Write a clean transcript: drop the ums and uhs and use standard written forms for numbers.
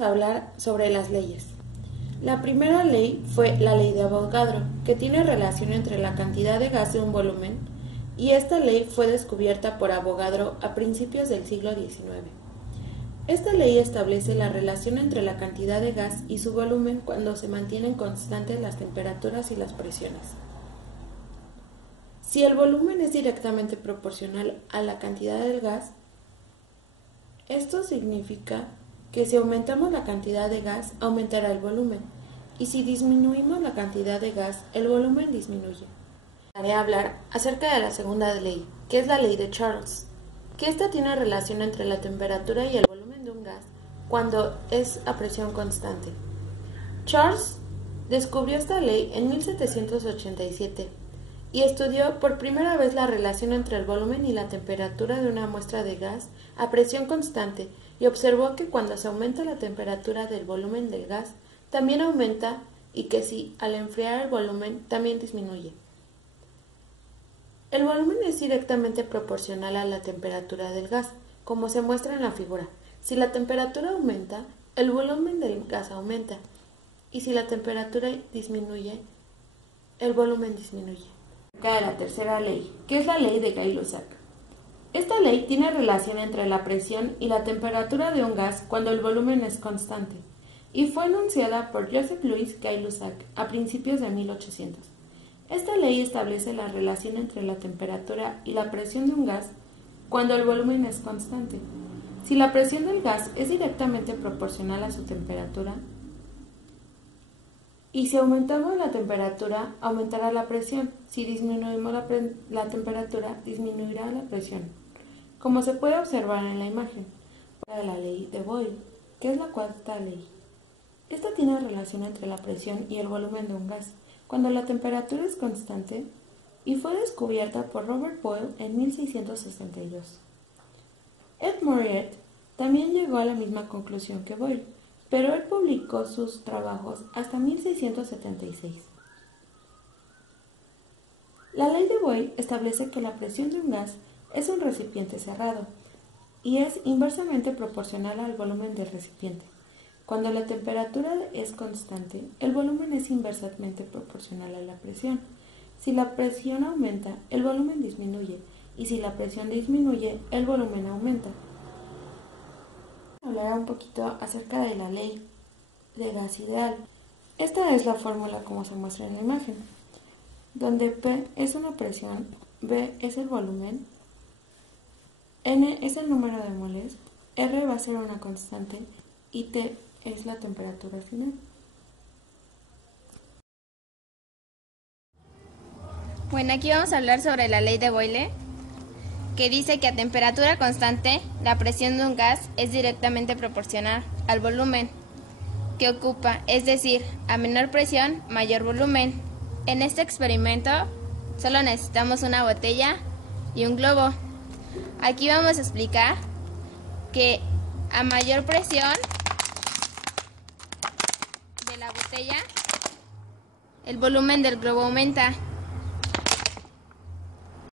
a hablar sobre las leyes. La primera ley fue la ley de Avogadro, que tiene relación entre la cantidad de gas de un volumen, y esta ley fue descubierta por Avogadro a principios del siglo XIX. Esta ley establece la relación entre la cantidad de gas y su volumen cuando se mantienen constantes las temperaturas y las presiones. Si el volumen es directamente proporcional a la cantidad del gas, esto significa que si aumentamos la cantidad de gas, aumentará el volumen, y si disminuimos la cantidad de gas, el volumen disminuye. Haré hablar acerca de la segunda ley, que es la ley de Charles, que esta tiene relación entre la temperatura y el volumen de un gas cuando es a presión constante. Charles descubrió esta ley en 1787 y estudió por primera vez la relación entre el volumen y la temperatura de una muestra de gas a presión constante y observó que cuando se aumenta la temperatura del volumen del gas, también aumenta y que si al enfriar el volumen también disminuye. El volumen es directamente proporcional a la temperatura del gas, como se muestra en la figura. Si la temperatura aumenta, el volumen del gas aumenta, y si la temperatura disminuye, el volumen disminuye. De la tercera ley, que es la ley de Gay-Lussac. Esta ley tiene relación entre la presión y la temperatura de un gas cuando el volumen es constante, y fue enunciada por Joseph Louis Gay-Lussac a principios de 1800. Esta ley establece la relación entre la temperatura y la presión de un gas cuando el volumen es constante. Si la presión del gas es directamente proporcional a su temperatura, y si aumentamos la temperatura, aumentará la presión. Si disminuimos la temperatura, disminuirá la presión. Como se puede observar en la imagen, la ley de Boyle, que es la cuarta ley. Esta tiene relación entre la presión y el volumen de un gas, cuando la temperatura es constante, y fue descubierta por Robert Boyle en 1662. Ed Moriet también llegó a la misma conclusión que Boyle, pero él publicó sus trabajos hasta 1676. La ley de Boyle establece que la presión de un gas es un recipiente cerrado y es inversamente proporcional al volumen del recipiente. Cuando la temperatura es constante, el volumen es inversamente proporcional a la presión. Si la presión aumenta, el volumen disminuye, y si la presión disminuye, el volumen aumenta. Hablará un poquito acerca de la ley de gas ideal. Esta es la fórmula como se muestra en la imagen, donde P es una presión, B es el volumen, N es el número de moles, R va a ser una constante y T es la temperatura final. Bueno, aquí vamos a hablar sobre la ley de Boyle, que dice que a temperatura constante la presión de un gas es directamente proporcional al volumen que ocupa, es decir, a menor presión, mayor volumen. En este experimento solo necesitamos una botella y un globo. Aquí vamos a explicar que a mayor presión de la botella, el volumen del globo aumenta.